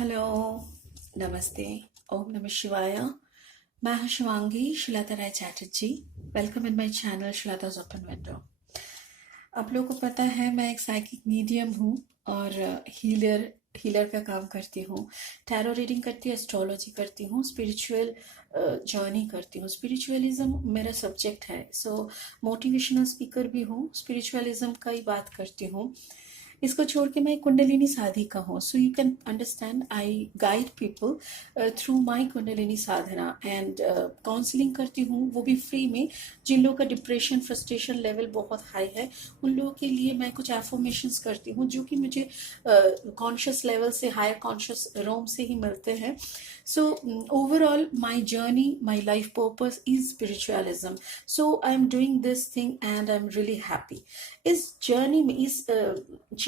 Hello, नमस्ते, ओम नमः शिवाय। मैं हूं Shivangi Shilata Rai Chatterjee. Welcome in my channel Shilata's open window. आप लोगों को पता है मैं एक साइकिक मीडियम हूँ और हीलर हीलर का काम करती हूँ। टैरो रीडिंग करती हूँ, एस्ट्रोलॉजी करती हूँ, स्पिरिचुअल जर्नी करती हूँ। स्पिरिचुअलिज्म मेरा सब्जेक्ट है। मोटिवेशनल स्पीकर भी हूँ, स्पिरिचुअलिज्म का ही बात करती हूँ। इसको छोड़ के मैं एक कुंडलिनी साधिका हूँ। So you can understand I guide people through my kundalini Sadhana and counselling करती हूँ, वो भी फ्री में। जिन लोगों का डिप्रेशन फ्रस्ट्रेशन लेवल बहुत हाई है उन लोगों के लिए मैं कुछ एफर्मेशंस करती हूँ जो कि मुझे कॉन्शियस लेवल से, हायर कॉन्शियस रोम से ही मिलते हैं। So overall my journey, my life purpose is spiritualism. So I am doing this thing and I am really happy. इस जर्नी में, इस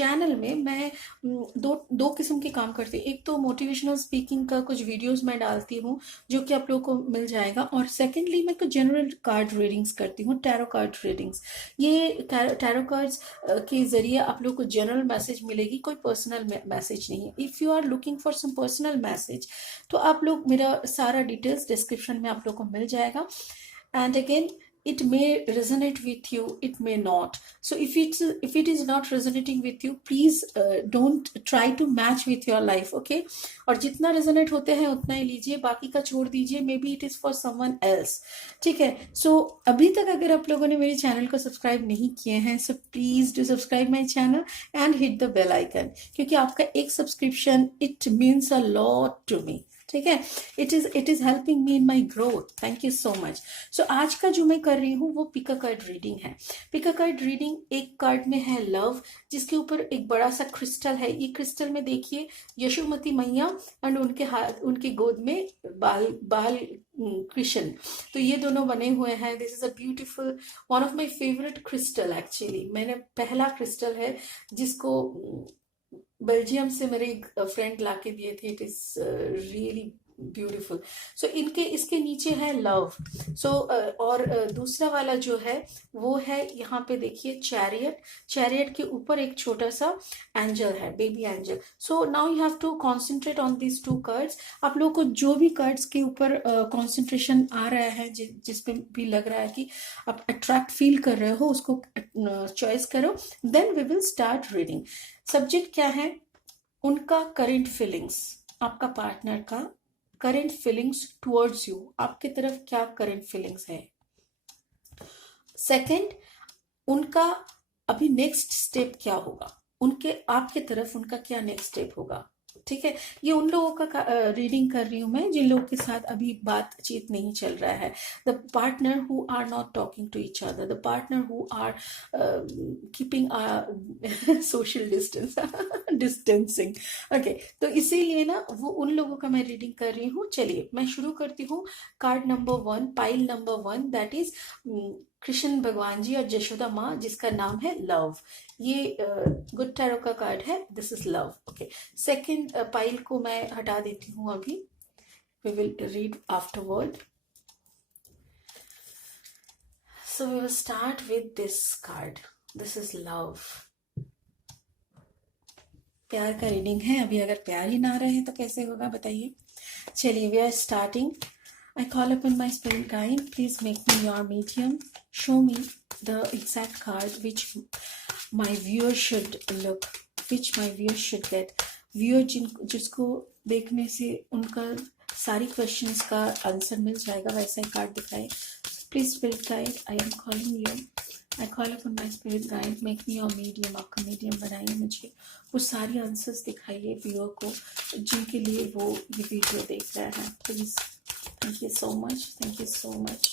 चैनल में मैं दो दो किस्म के काम करती हूँ। एक तो मोटिवेशनल स्पीकिंग का कुछ वीडियोस मैं डालती हूँ जो कि आप लोगों को मिल जाएगा, और सेकेंडली मैं कुछ जनरल कार्ड रीडिंग्स करती हूँ, टैरो कार्ड रीडिंग्स। ये टैरो कार्ड्स के जरिए आप लोग को जनरल मैसेज मिलेगी, कोई पर्सनल मैसेज नहीं है। If you are looking for some personal message तो आप लोग, मेरा सारा डिटेल्स डिस्क्रिप्शन में आप लोग को मिल जाएगा। And again, it may resonate with you, it may not. So if it is not resonating with you, please don't try to match with your life, okay? और जितना resonate होते हैं उतना ही लीजिए, बाकी का छोड़ दीजिए। maybe it is for someone else, ठीक है? So अभी तक अगर आप लोगों ने मेरे चैनल को सब्सक्राइब नहीं किए हैं, so please do subscribe my channel and hit the bell icon, क्योंकि आपका एक subscription it means a lot to me, ठीक है? It is helping me in my growth. Thank you so much. So आज का जो मैं कर रही हूँ वो पिका कार्ड रीडिंग है। पिका कार्ड रीडिंग, एक कार्ड में है लव, जिसके ऊपर एक बड़ा सा क्रिस्टल है। ये क्रिस्टल में देखिए यशोमती मैया एंड उनके हाथ, उनके गोद में बाल बाल कृष्ण, तो ये दोनों बने हुए हैं। This is a beautiful, one of my favourite crystal. Actually मैंने पहला क्रिस्टल है जिसको बेल्जियम से मेरे एक फ्रेंड लाके दिए थे। It is really beautiful. So इनके, इसके नीचे है लव। और दूसरा वाला जो है वो है, यहाँ पे देखिए चैरियट। चैरियट के ऊपर एक छोटा सा एंजल है, baby angel. So now you have to concentrate on these two cards. आप लोगों को जो भी कार्ड्स के ऊपर कॉन्सेंट्रेशन आ रहा है, जिसपे भी लग रहा है कि आप अट्रैक्ट फील कर रहे हो, उसको चॉइस करो। Then we will start reading. Subject क्या है? उनका करंट फीलिंग्स, आपका पार्टनर का करंट फीलिंग्स टुवर्ड्स यू, आपके तरफ क्या करंट फीलिंग्स है। सेकंड, उनका अभी नेक्स्ट स्टेप क्या होगा, उनके आपके तरफ उनका क्या नेक्स्ट स्टेप होगा, ठीक है? ये उन लोगों का रीडिंग कर रही हूं मैं जिन लोगों के साथ अभी बातचीत नहीं चल रहा है। The partner who are not talking to each other, the partner who are keeping social distance distancing. Okay, तो इसीलिए ना वो उन लोगों का मैं रीडिंग कर रही हूँ। चलिए मैं शुरू करती हूँ। Card number 1, pile number 1, that is Krishna भगवान जी और जशोदा माँ, जिसका नाम है लव। ये गुड टैरो का कार्ड है। This is love. Okay, second pile को मैं हटा देती हूँ अभी। We will read afterward. So we will start with this card. This is love. प्यार का रीडिंग है। अभी अगर प्यार ही ना रहे तो कैसे होगा बताइए। चलिए we are starting. I call upon my spirit guide. Please make me your medium. Show me the exact card which my viewer should look, which my viewer should get. Viewer जिसको देखने से उनका सारी क्वेश्चंस का answer मिल जाएगा, वैसा ही card दिखाए। Please spirit guide, I am calling you. I call upon my spirit guide, make me your medium. आपका मीडियम बनाइए, मुझे वो सारी आंसर्स दिखाइए व्यूअर को जिनके लिए वो ये वीडियो देख रहे हैं। Please, thank you so much, thank you so much,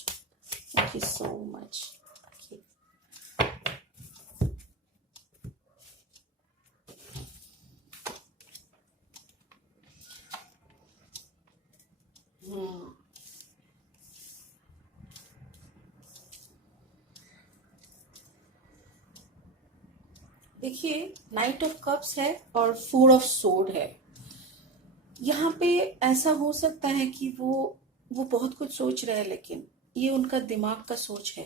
thank you so much. Okay. देखिए नाइट ऑफ कप्स है और 4 ऑफ सोर्ड है। यहाँ पे ऐसा हो सकता है कि वो बहुत कुछ सोच रहे हैं, लेकिन ये उनका दिमाग का सोच है।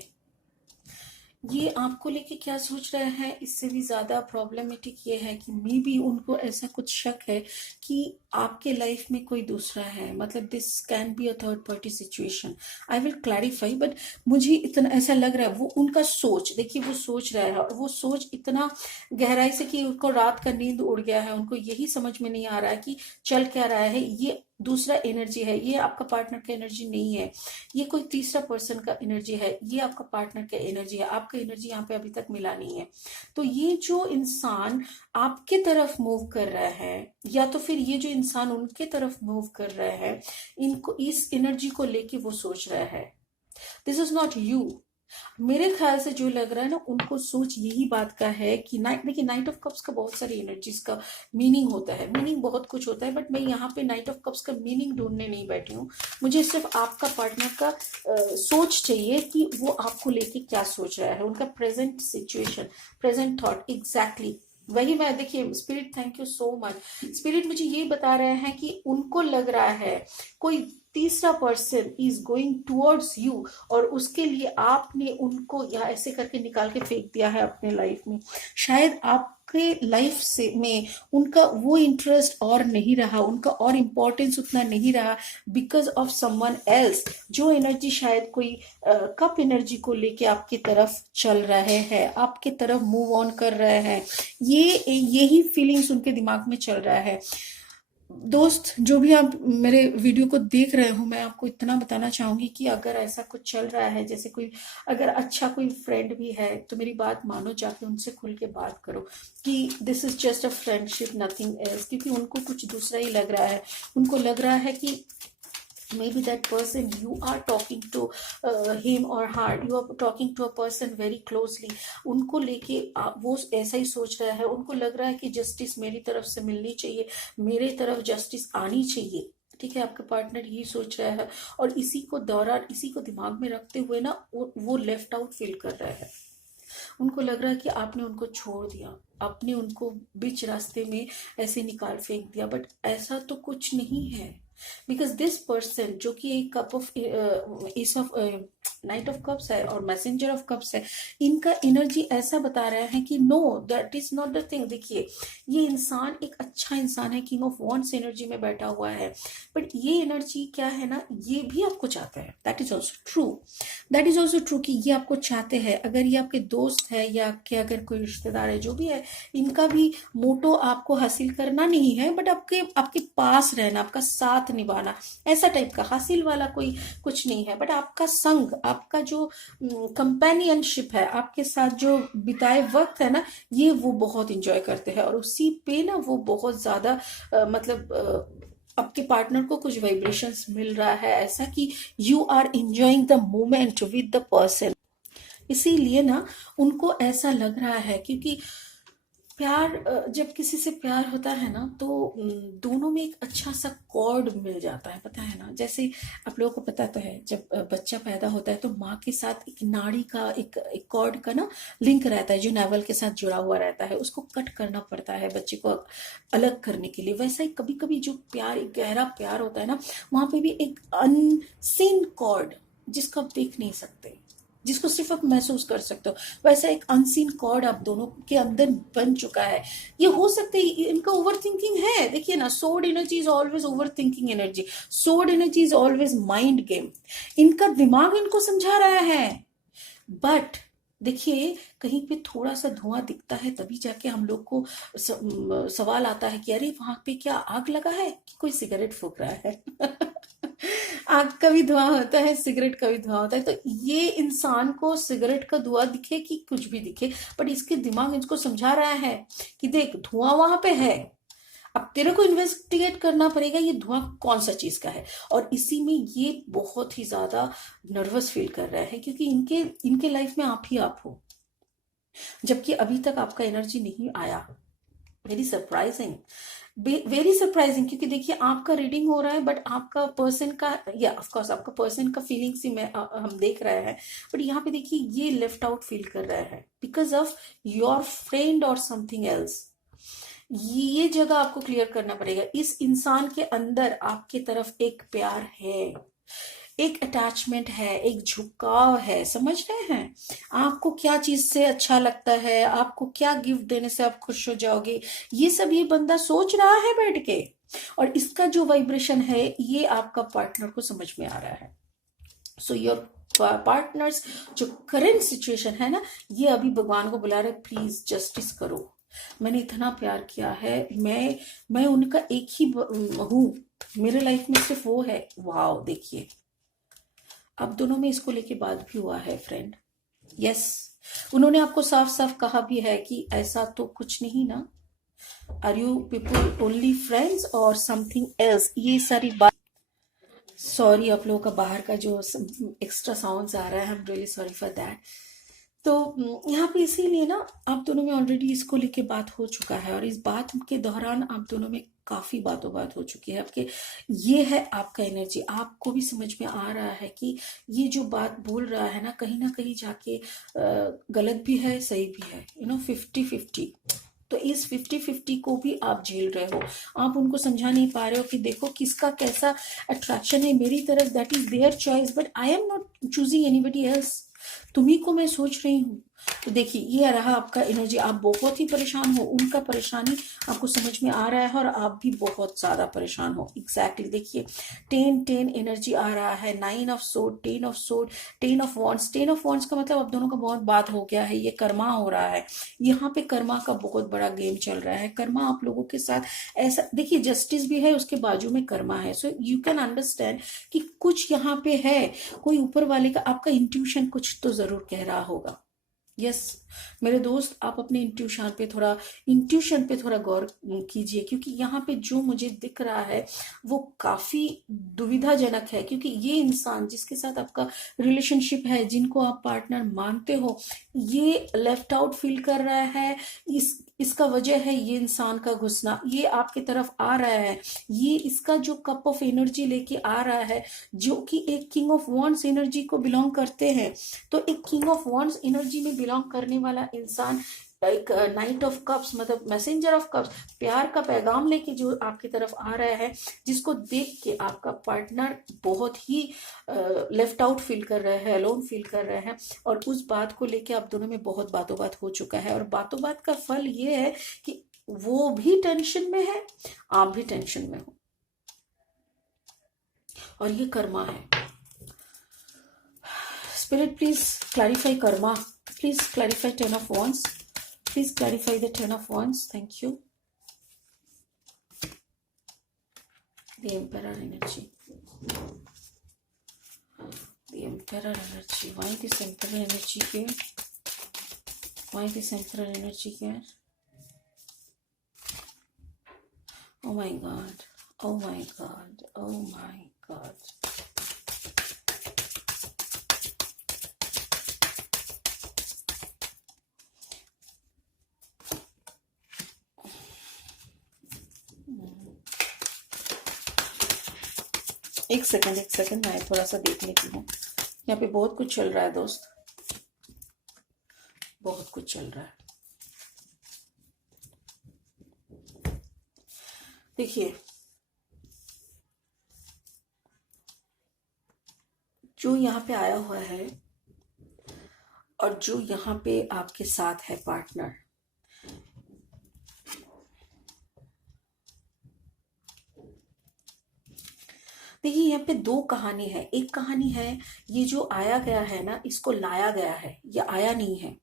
ये आपको लेके क्या सोच रहे हैं, इससे भी ज्यादा प्रॉब्लमेटिक ये है कि मे बी उनको ऐसा कुछ शक है कि आपके लाइफ में कोई दूसरा है। मतलब this can be a third party situation. I will clarify, but मुझे इतना ऐसा लग रहा है, वो उनका सोच देखिए, वो सोच रहा है और वो सोच इतना गहराई से कि उनको रात का नींद उड़ गया है। उनको यही समझ में नहीं आ रहा है कि चल क्या रहा है। ये दूसरा एनर्जी है, ये आपका पार्टनर का एनर्जी नहीं है, ये कोई तीसरा पर्सन का एनर्जी है, ये आपका पार्टनर का एनर्जी है। आपका एनर्जी यहाँ पे अभी तक मिला नहीं है। तो ये जो इंसान आपके तरफ मूव कर रहा है, या तो फिर ये जो इंसान उनके तरफ मूव कर रहा है, इनको इस एनर्जी को लेके वो सोच रहा है दिस इज नॉट यू। मेरे ख्याल से जो लग रहा है ना, उनको सोच यही बात का है कि नाइट, देखिए नाइट ऑफ कप्स का बहुत सारी एनर्जीज का मीनिंग होता है, मीनिंग बहुत कुछ होता है, बट मैं यहाँ पे नाइट ऑफ कप्स का मीनिंग ढूंढने नहीं बैठी हूँ। मुझे सिर्फ आपका पार्टनर का सोच चाहिए कि वो आपको लेके क्या सोच रहा है, उनका present situation, present thought exactly वही। मैं देखिए spirit, thank you so much spirit, मुझे ये बता रहे हैं कि उनको लग रहा है कोई तीसरा person is going towards you, और उसके लिए आपने उनको या ऐसे करके निकाल के फेंक दिया है अपने लाइफ में। शायद आपके लाइफ से में उनका वो इंटरेस्ट और नहीं रहा, उनका और इम्पोर्टेंस उतना नहीं रहा, बिकॉज ऑफ समवन एल्स। जो एनर्जी शायद कोई कप एनर्जी को लेके आपकी तरफ चल रहे हैं, आपके तरफ मूव ऑन कर रहे हैं, यही फीलिंग्स उनके दिमाग में चल रहा है। दोस्त, जो भी आप मेरे वीडियो को देख रहे हो, मैं आपको इतना बताना चाहूंगी कि अगर ऐसा कुछ चल रहा है, जैसे कोई अगर अच्छा कोई फ्रेंड भी है, तो मेरी बात मानो, जाके उनसे खुल के बात करो कि this is just a friendship, nothing else. क्योंकि उनको कुछ दूसरा ही लग रहा है। उनको लग रहा है कि maybe that person you are talking to him or her, you are talking to a person very closely, उनको लेके वो ऐसा ही सोच रहा है। उनको लग रहा है कि जस्टिस मेरी तरफ से मिलनी चाहिए, मेरे तरफ जस्टिस आनी चाहिए। ठीक है, आपका पार्टनर यही सोच रहा है, और इसी को दौरान, इसी को दिमाग में रखते हुए ना वो लेफ्ट आउट फील कर रहा है। उनको लग रहा है कि आपने उनको छोड़ दिया, आपने उनको बीच रास्ते में ऐसे निकाल फेंक दिया, बट ऐसा तो कुछ नहीं है। बिकॉज दिस पर्सन जो कि एक cup of S of night of cups है और मैसेंजर ऑफ कप्स है, इनका एनर्जी ऐसा बता रहा है कि no, that is not the thing. देखिए, ये इंसान एक अच्छा इंसान है, किंग ऑफ वॉन्ट्स एनर्जी में बैठा हुआ है, बट ये एनर्जी क्या है ना, ये भी आपको चाहता है। That is also true, that is also true कि ये आपको चाहते हैं। अगर ये आपके दोस्त है या आपके अगर कोई रिश्तेदार है, जो भी है, इनका भी मोटो आपको हासिल करना नहीं है, बट आपके आपके पास रहना, आपका साथ निभाना, ऐसा टाइप का। हासिल वाला कोई कुछ नहीं है, बट आपका संग, आपका जो कंपेनियनशिप है, आपके साथ जो बिताए वक्त है ना, ये वो बहुत इंजॉय करते हैं, और उसी पे ना वो बहुत ज्यादा आपके पार्टनर को कुछ वाइब्रेशंस मिल रहा है, ऐसा कि you are enjoying the moment with the person. इसीलिए ना उनको ऐसा लग रहा है, क्योंकि प्यार, जब किसी से प्यार होता है ना, तो दोनों में एक अच्छा सा कॉर्ड मिल जाता है, पता है ना। जैसे आप लोगों को पता तो है, जब बच्चा पैदा होता है तो माँ के साथ एक नाड़ी का एक कॉर्ड का ना लिंक रहता है, जो नेवल के साथ जुड़ा हुआ रहता है, उसको कट करना पड़ता है बच्चे को अलग करने के लिए। वैसा ही कभी कभी जो प्यार, एक गहरा प्यार होता है ना, वहां पे भी एक अनसीन कॉर्ड, जिसको आप देख नहीं सकते, जिसको सिर्फ आप महसूस कर सकते हो, वैसा एक अनसीन कॉर्ड आप दोनों के अंदर बन चुका है। ये हो सकता है इनका ओवर थिंकिंग है। देखिए ना, sword energy is always over thinking energy, sword energy is always mind game. इनका दिमाग इनको समझा रहा है, बट देखिए, कहीं पे थोड़ा सा धुआं दिखता है, तभी जाके हम लोग को सवाल आता है कि अरे वहां पे क्या आग लगा है कि कोई सिगरेट फूक रहा है। आग का भी धुआं होता है, सिगरेट का भी धुआं होता है। तो ये इंसान को सिगरेट का धुआं दिखे कि कुछ भी दिखे, बट इसके दिमाग इसको समझा रहा है कि देख, धुआं वहां पे है, अब तेरे को इन्वेस्टिगेट करना पड़ेगा ये धुआं कौन सा चीज का है। और इसी में ये बहुत ही ज्यादा नर्वस फील कर रहे हैं, क्योंकि इनके इनके लाइफ में आप ही आप हो, जबकि अभी तक आपका एनर्जी नहीं आया। Very surprising, very surprising. क्योंकि देखिए, आपका रीडिंग हो रहा है, बट आपका पर्सन का, या ऑफ कोर्स आपका पर्सन का फीलिंग्स ही हम देख रहे हैं, बट यहाँ पे देखिए ये लेफ्ट आउट फील कर रहा है बिकॉज ऑफ योर फ्रेंड और समथिंग एल्स। ये जगह आपको क्लियर करना पड़ेगा। इस इंसान के अंदर आपके तरफ एक प्यार है, एक अटैचमेंट है, एक झुकाव है, समझ रहे हैं? आपको क्या चीज से अच्छा लगता है, आपको क्या गिफ्ट देने से आप खुश हो जाओगे, ये सब ये बंदा सोच रहा है बैठ के। और इसका जो वाइब्रेशन है ये आपका पार्टनर को समझ में आ रहा है। सो योर पार्टनर्स जो करंट सिचुएशन है ना, ये अभी भगवान को बुला रहे, प्लीज जस्टिस करो। मैंने इतना प्यार किया है, मैं उनका एक ही हूं, मेरे लाइफ में सिर्फ वो है। वाओ, देखिए अब दोनों में इसको लेके बात भी हुआ है फ्रेंड। यस, उन्होंने आपको साफ साफ कहा भी है कि ऐसा तो कुछ नहीं ना, are you people only friends और समथिंग एल्स, ये सारी बात। सॉरी, आप लोगों का बाहर का जो एक्स्ट्रा साउंड्स आ रहा है, I am really sorry for that. तो यहाँ पे इसीलिए ना आप दोनों में ऑलरेडी इसको लेके बात हो चुका है, और इस बात के दौरान आप दोनों में काफी बात हो चुकी है आपके। ये है आपका एनर्जी, आपको भी समझ में आ रहा है कि ये जो बात बोल रहा है ना कहीं जाके गलत भी है, सही भी है, 50-50। तो इस 50-50 को भी आप झेल रहे हो, आप उनको समझा नहीं पा रहे हो कि देखो किसका कैसा अट्रैक्शन है मेरी तरफ, that is their choice, but I am not choosing anybody else. तुम्ही को मैं सोच रही हूँ। तो देखिए ये रहा आपका एनर्जी, आप बहुत ही परेशान हो, उनका परेशानी आपको समझ में आ रहा है और आप भी बहुत ज्यादा परेशान हो। एग्जैक्टली देखिए 10-10 एनर्जी आ रहा है, 9 ऑफ सोड, 10 ऑफ सोड, 10 ऑफ वॉन्ड्स। 10 ऑफ वॉन्ड्स का मतलब आप दोनों का बहुत बात हो गया है, ये कर्मा हो रहा है। यहाँ पे कर्मा का बहुत बड़ा गेम चल रहा है। कर्मा आप लोगों के साथ ऐसा, देखिए जस्टिस भी है, उसके बाजू में कर्मा है। सो यू कैन अंडरस्टैंड कि कुछ यहाँ पे है, कोई ऊपर वाले का आपका इंट्यूशन कुछ तो जरूर कह रहा होगा। यस मेरे दोस्त, आप अपने इंट्यूशन पे थोड़ा गौर कीजिए, क्योंकि यहाँ पे जो मुझे दिख रहा है वो काफी दुविधाजनक है। क्योंकि ये इंसान जिसके साथ आपका रिलेशनशिप है, जिनको आप पार्टनर मानते हो, ये लेफ्ट आउट फील कर रहा है। इसका वजह है ये इंसान का घुसना, ये आपके तरफ आ रहा है, ये इसका जो कप ऑफ एनर्जी लेके आ रहा है, जो कि एक किंग ऑफ वॉन्ड्स एनर्जी को बिलोंग करते हैं। तो एक किंग ऑफ वॉन्ड्स एनर्जी में बिलोंग करने वाला इंसान, एक नाइट ऑफ कप्स मतलब मैसेंजर ऑफ कप्स, प्यार का पैगाम लेके जो आपकी तरफ आ रहा है, जिसको देख के आपका पार्टनर बहुत ही लेफ्ट आउट फील कर रहा है, अलोन फील कर रहे हैं। और उस बात को लेके आप दोनों में बहुत बातों बात हो चुका है, और बातों बात का फल ये है कि वो भी टेंशन में है, आप भी टेंशन में हो, और ये कर्मा है। Spirit, please clarify karma. Please clarify 10 of wands. Please clarify the 10 of wands. Thank you. The Emperor energy. The Emperor energy. Why this Emperor energy here? Why this Emperor energy here? Oh my God. Oh my God. Oh my God. एक second मैं थोड़ा सा देख लेती हूँ। यहाँ पे बहुत कुछ चल रहा है दोस्त, बहुत कुछ चल रहा है। देखिए जो यहाँ पे आया हुआ है और जो यहाँ पे आपके साथ है पार्टनर, देखिए यहाँ पे दो कहानी है। एक कहानी है ये जो आया गया है ना, इसको लाया गया है, ये आया नहीं है।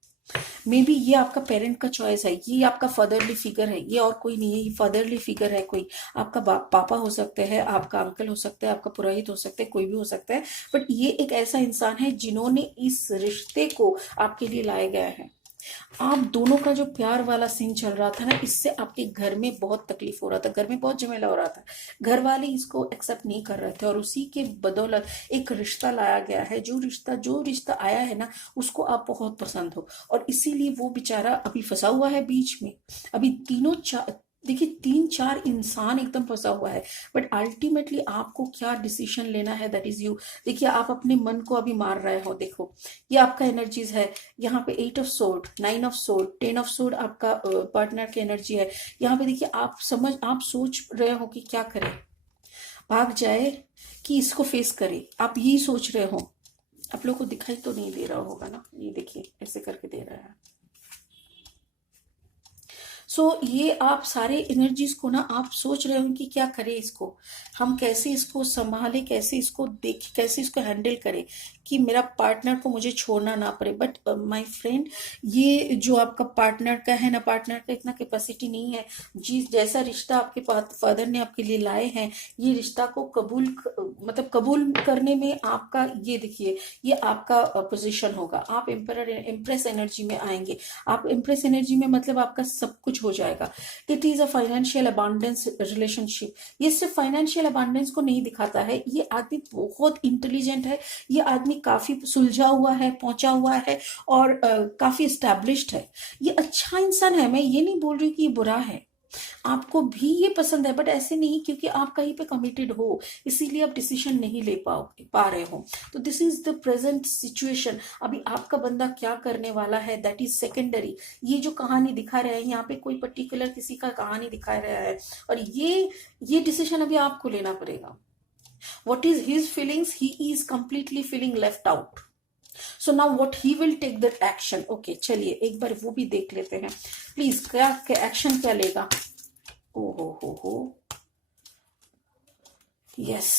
मे बी ये आपका पेरेंट का चॉइस है, ये आपका फादरली फिगर है, ये और कोई नहीं है, ये फादरली फिगर है। कोई आपका पापा हो सकते हैं, आपका अंकल हो सकता है, आपका पुरोहित हो सकते हैं, कोई भी हो सकता है। बट ये एक ऐसा इंसान है जिन्होंने इस रिश्ते को आपके लिए लाया गया है। आप दोनों का जो प्यार वाला सीन चल रहा था ना, इससे आपके घर में बहुत तकलीफ हो रहा था, घर में बहुत झमेला हो रहा था, घर वाले इसको एक्सेप्ट नहीं कर रहे थे, और उसी के बदौलत एक रिश्ता लाया गया है। जो रिश्ता आया है ना, उसको आप बहुत पसंद हो, और इसीलिए वो बेचारा अभी फंसा हुआ है बीच में। अभी देखिए 3-4 इंसान एकदम फंसा हुआ है, बट अल्टीमेटली आपको क्या डिसीजन लेना है, दैट इज यू। देखिए आप अपने मन को अभी मार रहे हो। देखो ये आपका एनर्जीज है, यहाँ पे 8 of sword, 9 of sword, 10 of sword आपका पार्टनर की एनर्जी है। यहाँ पे देखिए आप सोच रहे हो कि क्या करें, भाग जाए कि इसको फेस करे, आप यही सोच रहे हो। आप लोग को दिखाई तो नहीं दे रहा होगा ना, ये देखिए ऐसे करके दे रहा है। ये आप सारे एनर्जीज को ना आप सोच रहे हो कि क्या करें इसको, हम कैसे इसको संभाले, कैसे इसको देख, कैसे इसको हैंडल करें कि मेरा पार्टनर को मुझे छोड़ना ना पड़े। बट माय फ्रेंड, ये जो आपका पार्टनर का है ना, पार्टनर का इतना कैपेसिटी नहीं है। जिस जैसा रिश्ता आपके फादर ने आपके लिए लाए हैं, ये रिश्ता को मतलब कबूल करने में आपका, ये देखिए ये आपका पोजीशन होगा। आप इम्प्रेस एनर्जी में आएंगे। आप इम्प्रेस एनर्जी में मतलब आपका सब कुछ हो जाएगा। It is a financial abundance relationship. ये सिर्फ फाइनेंशियल अबांडेंस को नहीं दिखाता है, ये आदमी बहुत इंटेलिजेंट है, ये आदमी काफी सुलझा हुआ है, पहुंचा हुआ है और काफी स्टैब्लिश्ड है। ये अच्छा इंसान है, मैं ये नहीं बोल रही कि ये बुरा है। आपको भी ये पसंद है, बट ऐसे नहीं क्योंकि आप कहीं पे कमिटेड हो, इसीलिए आप डिसीजन नहीं ले पा रहे हो। तो this is the present situation. अभी आपका बंदा क्या करने वाला है दैट इज सेकेंडरी। ये जो कहानी दिखा रहा है यहाँ पे, कोई पर्टिकुलर किसी का कहानी दिखा रहा है, और ये डिसीजन अभी आपको लेना पड़ेगा। What is his feelings? He is completely feeling left out. So now what he will take that action. Okay, चलिए एक बार वो भी देख लेते हैं प्लीज, क्या एक्शन क्या लेगा। ओ हो यस,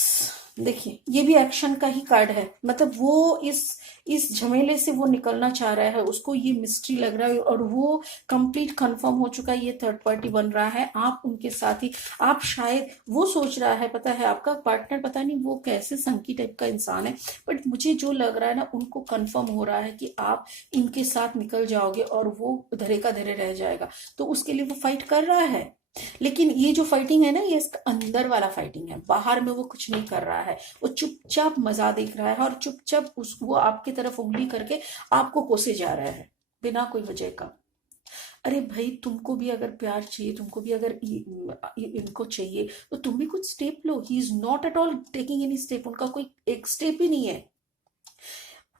देखिए ये भी एक्शन का ही कार्ड है। मतलब वो इस झमेले से वो निकलना चाह रहा है, उसको ये मिस्ट्री लग रहा है और वो कंप्लीट कंफर्म हो चुका है, ये थर्ड पार्टी बन रहा है आप उनके साथ ही। आप शायद वो सोच रहा है, पता है आपका पार्टनर पता नहीं वो कैसे संकी टाइप का इंसान है, बट मुझे जो लग रहा है ना, उनको कंफर्म हो रहा है कि आप इनके साथ निकल जाओगे और वो धरे का धरे रह जाएगा। तो उसके लिए वो फाइट कर रहा है। लेकिन ये जो फाइटिंग है ना, ये इसका अंदर वाला फाइटिंग है, बाहर में वो कुछ नहीं कर रहा है। वो चुपचाप मजा देख रहा है और चुपचाप वो आपकी तरफ उंगली करके आपको कोसे जा रहा है बिना कोई वजह का। अरे भाई, तुमको भी अगर प्यार चाहिए, तुमको भी अगर इनको चाहिए, तो तुम भी कुछ स्टेप लो। He is not at all taking any step. उनका कोई एक स्टेप ही नहीं है।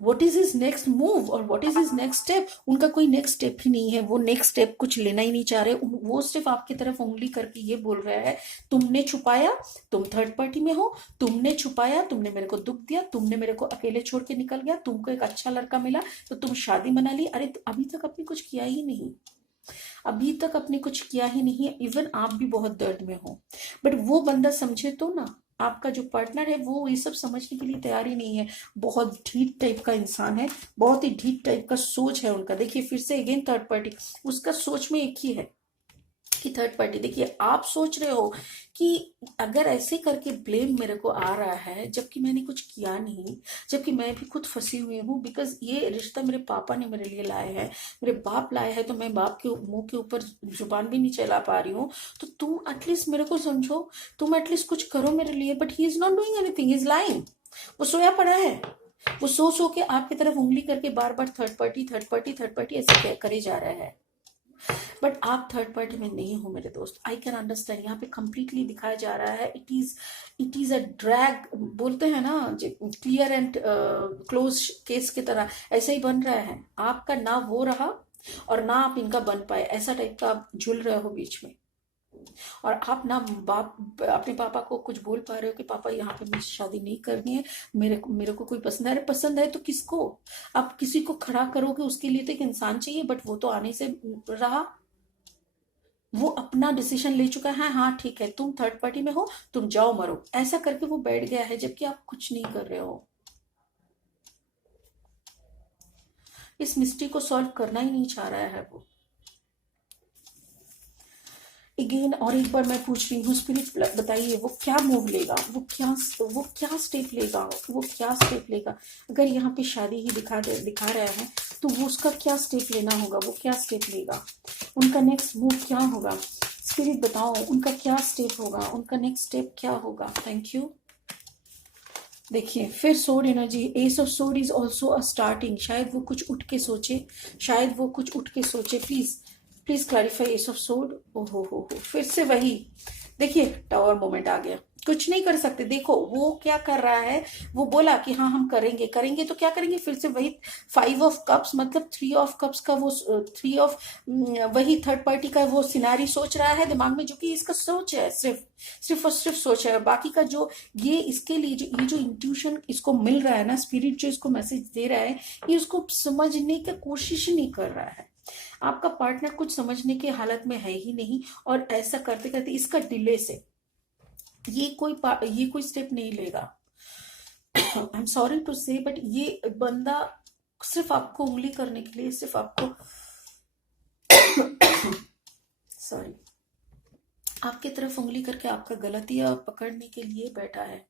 What is his next move और what is his next step? उनका कोई नेक्स्ट स्टेप ही नहीं है। वो नेक्स्ट स्टेप कुछ लेना ही नहीं चाह रहे। वो सिर्फ आपकी तरफ उंगली करके ये बोल रहा है, तुमने छुपाया, तुम थर्ड पार्टी में हो, तुमने छुपाया, तुमने मेरे को दुख दिया, तुमने मेरे को अकेले छोड़ के निकल गया, तुमको एक अच्छा लड़का मिला तो तुम शादी मना ली। अरे अभी तक आपने कुछ किया ही नहीं, अभी तक आपने कुछ किया ही नहीं है। इवन आप भी बहुत दर्द में हो, बट वो बंदा समझे तो ना। आपका जो पार्टनर है वो ये सब समझने के लिए तैयार ही नहीं है। बहुत ढीठ टाइप का इंसान है, बहुत ही ढीठ टाइप का सोच है उनका। देखिए फिर से अगेन थर्ड पार्टी, उसका सोच में एक ही है कि थर्ड पार्टी। देखिए आप सोच रहे हो कि अगर ऐसे करके ब्लेम मेरे को आ रहा है जबकि मैंने कुछ किया नहीं, जबकि मैं भी खुद फंसी हुई हूँ, बिकॉज ये रिश्ता मेरे पापा ने मेरे लिए लाया है, मेरे बाप लाया है, तो मैं बाप के मुंह के ऊपर जुबान भी नहीं चला पा रही हूँ। तो तुम एटलीस्ट मेरे को समझो, तुम एटलीस्ट कुछ करो मेरे लिए। But he is not doing anything, is lying. वो सोया पड़ा है, वो सो के आपकी तरफ उंगली करके बार बार third party third party third party ऐसे करे जा रहा है। बट आप थर्ड पार्टी में नहीं हो मेरे दोस्त। I can understand. यहाँ पे कंप्लीटली दिखाया जा रहा है, इट इज अ ड्रैग, बोलते हैं ना, क्लियर एंड क्लोज केस की तरह ऐसा ही बन रहा है। आपका ना वो रहा और ना आप इनका बन पाए, ऐसा टाइप का आप झूल रहे हो बीच में। और आप ना बाप अपने पापा को कुछ बोल पा रहे हो कि पापा यहाँ पे मुझे शादी नहीं करनी है, मेरे को कोई पसंद है। अरे पसंद है तो किसको? आप किसी को खड़ा करोगे, उसके लिए तो एक इंसान चाहिए। बट वो तो आने से रहा, वो अपना डिसीजन ले चुका है। हाँ ठीक है, तुम थर्ड पार्टी में हो, तुम जाओ मरो, ऐसा करके वो बैठ गया है, जबकि आप कुछ नहीं कर रहे हो। इस मिस्ट्री को सॉल्व करना ही नहीं चाह रहा है वो। अगेन और एक बार मैं पूछ रही हूँ, स्पिरिट बताइए वो क्या मूव लेगा, वो क्या स्टेप लेगा, वो क्या स्टेप लेगा। अगर यहाँ पे शादी ही दिखा रहा है तो वो उसका क्या स्टेप लेना होगा, वो क्या स्टेप लेगा, उनका नेक्स्ट मूव क्या होगा। स्पिरिट बताओ उनका क्या स्टेप होगा, उनका नेक्स्ट स्टेप क्या होगा। Thank you. देखिए फिर सोड एनर्जी, एस ऑफ सोड इज ऑल्सो अ स्टार्टिंग। शायद वो कुछ उठ के सोचे, शायद वो कुछ उठ के सोचे। Please please clarify S of सोड। ओ हो, फिर से वही देखिए टावर मोमेंट आ गया, कुछ नहीं कर सकते। देखो वो क्या कर रहा है, वो बोला कि हाँ हम करेंगे करेंगे, तो क्या करेंगे, फिर से वही 5 ऑफ कप्स मतलब 3 ऑफ कप्स का वो 3 ऑफ वही थर्ड पार्टी का वो सिनारी सोच रहा है दिमाग में, जो कि इसका सोच है, सिर्फ और सिर्फ सोच है। बाकी का जो ये इसके लिए जो ये जो इंट्यूशन इसको मिल रहा है ना, स्पिरिट जो इसको मैसेज दे रहा है, ये उसको समझने की कोशिश ही नहीं कर रहा है। आपका पार्टनर कुछ समझने की हालत में है ही नहीं, और ऐसा करते करते इसका डिले से ये कोई स्टेप नहीं लेगा। आई एम सॉरी टू से, बट ये बंदा सिर्फ आपको उंगली करने के लिए, सिर्फ आपको सॉरी आपकी तरफ उंगली करके आपका गलतियां पकड़ने के लिए बैठा है।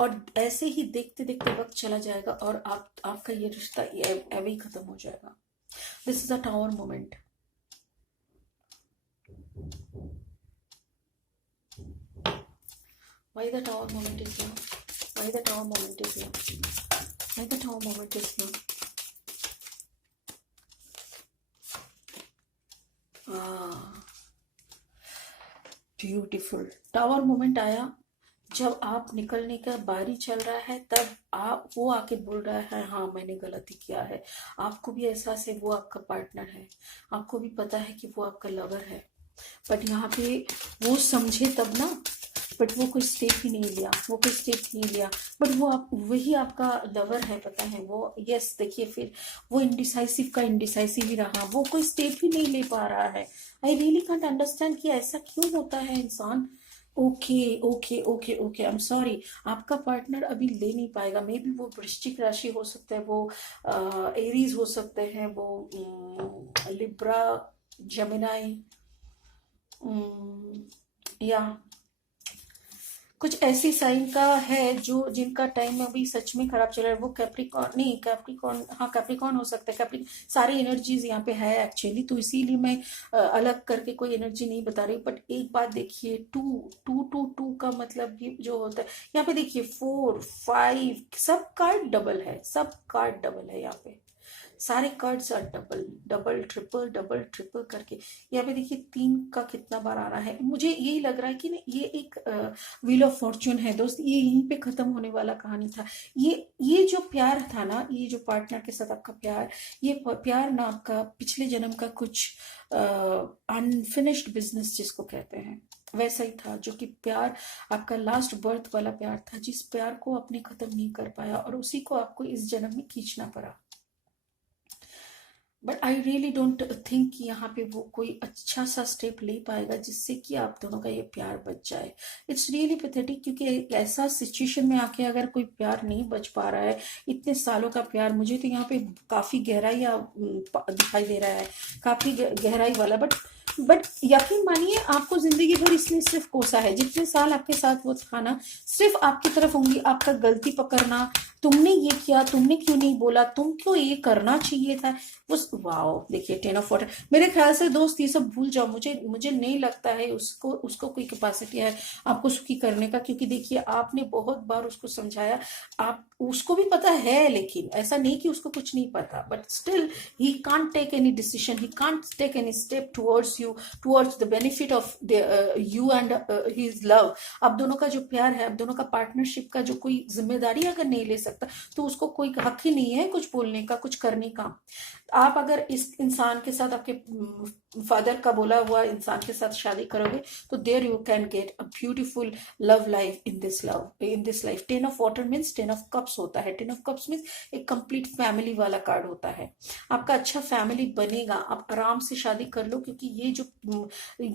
और ऐसे ही देखते देखते वक्त चला जाएगा, और आपका ये रिश्ता ऐवे ही खत्म हो जाएगा। This is a tower moment. Why the tower moment is here? Why the tower moment is here? Why the tower moment is here? Beautiful tower moment आया। जब आप निकलने का बारी चल रहा है, तब आप वो आके बोल रहा है हाँ मैंने गलती किया है। आपको भी एहसास है वो आपका पार्टनर है, आपको भी पता है कि वो आपका लवर है, बट यहाँ पे वो समझे तब ना, बट वो कोई स्टेप ही नहीं लिया, वो कोई स्टेप नहीं लिया। बट वो आप वही आपका लवर है, पता है वो। यस देखिए, फिर वो इंडिसाइसिव का इंडिसाइसिव ही रहा, वो कोई स्टेप ही नहीं ले पा रहा है। आई रियली कांट अंडरस्टैंड कि ऐसा क्यों होता है इंसान। Okay okay okay okay, I am sorry. आपका पार्टनर अभी ले नहीं पाएगा। मे बी वो वृश्चिक राशि हो सकता है, वो एरीज हो सकते हैं, वो लिब्रा, जेमिनाई, या कुछ ऐसी साइन का है जो जिनका टाइम अभी सच में खराब चल रहा है। वो कैप्रिकॉर्न नहीं, कैप्रिकॉर्न, हाँ कैप्रिकॉर्न हो सकता है। सारी एनर्जीज यहाँ पे है एक्चुअली, तो इसीलिए मैं अलग करके कोई एनर्जी नहीं बता रही। बट एक बात देखिए, टू टू टू टू का मतलब ये जो होता है यहाँ पे, देखिए 4 5 सब कार्ड डबल है, सब कार्ड डबल है यहाँ पे। सारे cards are double double triple करके। यहाँ पे देखिए 3 का कितना बार आ रहा है। मुझे यही लग रहा है कि ना ये एक व्हील ऑफ फॉर्च्यून है दोस्त, ये यहीं पे खत्म होने वाला कहानी था। ये जो प्यार था ना, ये जो पार्टनर के साथ आपका प्यार, ये प्यार ना आपका पिछले जन्म का कुछ अनफिनिश्ड बिजनेस जिसको कहते हैं, वैसा ही था। जो कि प्यार आपका लास्ट बर्थ वाला प्यार था, जिस प्यार को आपने खत्म नहीं कर पाया, और उसी को आपको इस जन्म में खींचना पड़ा। But I really don't think कि यहाँ पे वो कोई अच्छा सा स्टेप ले पाएगा जिससे कि आप दोनों का ये प्यार बच जाए। इट्स रियली पैथेटिक, क्योंकि ऐसा सिचुएशन में आके अगर कोई प्यार नहीं बच पा रहा है, इतने सालों का प्यार, मुझे तो यहाँ पे काफी गहराई दिखाई दे रहा है, काफी गहराई वाला। बट यकीन मानिए, आपको जिंदगी भर इसने सिर्फ कोसा है। जितने साल आपके साथ वो था ना, सिर्फ आपकी तरफ उंगली, आपका गलती पकड़ना, तुमने ये किया, तुमने क्यों नहीं बोला, तुम क्यों ये करना चाहिए था, उस वाओ देखिए 10 ऑफ वाटर। मेरे ख्याल से दोस्त ये सब भूल जाओ। मुझे नहीं लगता है उसको कोई कैपेसिटी है आपको सुखी करने का, क्योंकि देखिए आपने बहुत बार उसको समझाया, आप उसको भी पता है, लेकिन ऐसा नहीं कि उसको कुछ नहीं पता, but still he can't take any decision, he can't take any step towards you, towards the benefit of you and his love. आप दोनों का जो प्यार है, आप दोनों का पार्टनरशिप का जो कोई जिम्मेदारी अगर नहीं ले सकता, तो उसको कोई हक ही नहीं है कुछ बोलने का, कुछ करने का। आप अगर इस इंसान के साथ, आपके फादर का बोला हुआ इंसान के साथ शादी करोगे, तो there you can get a beautiful love life in this life. 10 of water means 10 of cups होता है। 10 ऑफ कप्स मीन्स एक कंप्लीट फैमिली वाला कार्ड होता है। आपका अच्छा फैमिली बनेगा, आप आराम से शादी कर लो, क्योंकि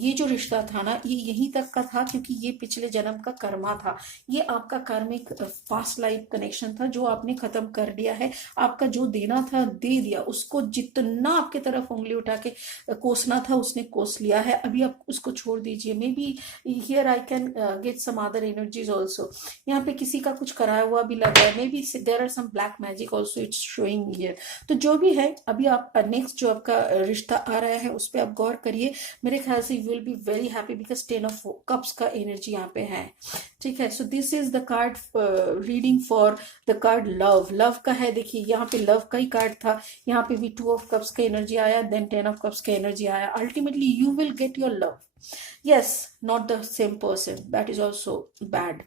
ये जो रिश्ता था ना, ये यहीं तक का था, क्योंकि ये पिछले जन्म का कर्मा था। ये आपका कार्मिक पास्ट लाइफ कनेक्शन था, जो आपने खत्म कर दिया है। आपका जो देना था दे दिया, उसको जितना आपके तरफ उंगली उठा के कोसना था उसने कोस लिया है। अभी आप उसको छोड़ दीजिए। Maybe here I can get some other energies also. यहाँ पे किसी का कुछ कराया हुआ भी लगा है। Maybe there are some black magic also it's showing here. तो जो भी है, अभी आप नेक्स्ट जो आपका रिश्ता आ रहा है उस पर आप गौर करिए। मेरे ख्याल से you will be very happy, because 10 of cups का एनर्जी यहाँ पे है। ठीक है, so this is the card reading for the card love का है। देखिए यहाँ पे लव का ही कार्ड था, यहाँ पे भी 2 ऑफ कप्स का एनर्जी आया, देन 10 ऑफ कप्स का एनर्जी आया। Ultimately you will get your love, yes, not the same person, that is also bad.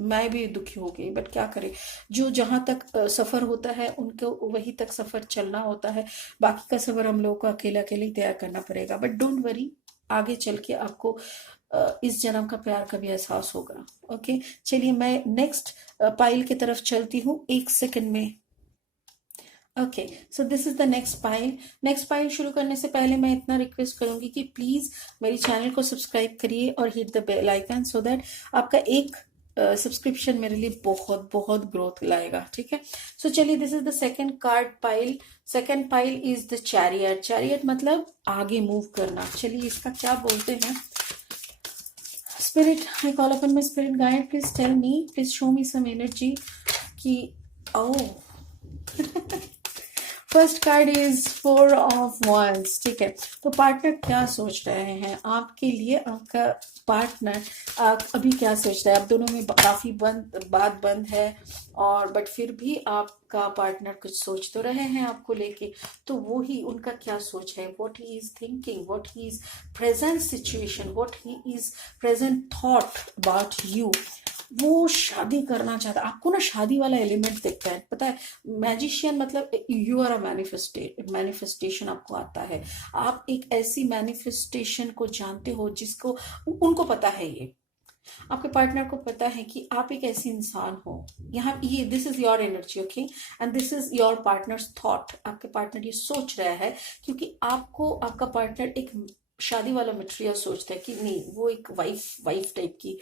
मैं भी दुखी हो गई, बट क्या करें, जो जहां तक सफर होता है उनको वही तक सफर चलना होता है। बाकी का सफर हम लोगों को अकेले अकेले ही तय करना पड़ेगा। बट डोंट वरी, आगे चल के आपको इस जन्म का प्यार का भी एहसास होगा। ओके, चलिए मैं नेक्स्ट पाइल की तरफ चलती हूँ, एक सेकंड में। Okay, so this is the next pile. Next pile शुरू करने से पहले मैं इतना रिक्वेस्ट करूंगी कि प्लीज मेरी चैनल को सब्सक्राइब करिए और hit the bell icon, so that आपका एक सब्सक्रिप्शन मेरे लिए बहुत बहुत ग्रोथ लाएगा। ठीक है, सो चलिए, this is the second card pile. Second pile is the chariot. Chariot मतलब आगे मूव करना। चलिए, इसका क्या बोलते हैं। स्पिरिट, आई कॉल अपन my spirit guide, please tell me, please show me some energy कि oh first card is 4 of wands। ठीक है, तो पार्टनर क्या सोच रहे हैं आपके लिए। आपका पार्टनर अभी क्या सोच रहा है। आप दोनों में काफी बात बंद है, और बट फिर भी आपका पार्टनर कुछ सोच तो रहे हैं आपको लेके। तो वो ही उनका क्या सोच है, what he is thinking, what he is present situation, what he is present thought about you. वो शादी करना चाहता है। आपको ना शादी वाला एलिमेंट दिखता है, पता है। मैजिशियन मतलब यू आर अ मैनिफेस्टेशन आपको आता है। आप एक ऐसी मैनिफेस्टेशन को जानते हो जिसको उनको पता है। ये आपके पार्टनर को पता है कि आप एक ऐसी इंसान हो। यहाँ ये this is your energy, okay, and this is your partners thought. आपके पार्टनर ये सोच रहा है क्योंकि आपको आपका पार्टनर एक शादी वाला मटेरियल सोचता है कि नहीं, वो एक वाइफ वाइफ टाइप की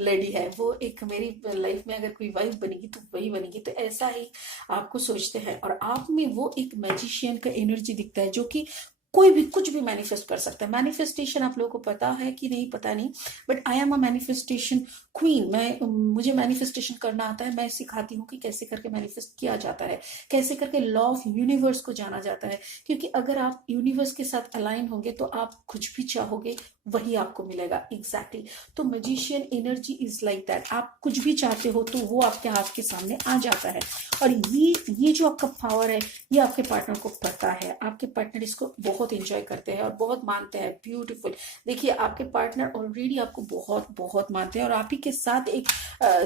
लेडी है। वो एक मेरी लाइफ में अगर कोई वाइफ बनेगी तो वही बनेगी। तो ऐसा ही आपको सोचते हैं, और आप में वो एक मैजिशियन का एनर्जी दिखता है जो कि कोई भी कुछ भी मैनिफेस्ट कर सकता है। मैनिफेस्टेशन आप लोगों को पता है कि नहीं पता नहीं, but I am a manifestation queen. मुझे मैनिफेस्टेशन करना आता है। मैं सिखाती हूँ कि कैसे करके मैनिफेस्ट किया जाता है, कैसे करके लॉ ऑफ यूनिवर्स को जाना जाता है। क्योंकि अगर आप यूनिवर्स के साथ अलाइन होंगे तो आप कुछ भी चाहोगे वही आपको मिलेगा। एग्जैक्टली तो magician energy is like that. आप कुछ भी चाहते हो तो वो आपके हाथ के सामने आ जाता है। और ये जो आपका पावर है, ये आपके पार्टनर को पता है। आपके पार्टनर इसको बहुत एंजॉय करते हैं और बहुत मानते हैं। ब्यूटीफुल, देखिए आपके पार्टनर ऑलरेडी आपको बहुत बहुत मानते हैं और आप ही के साथ एक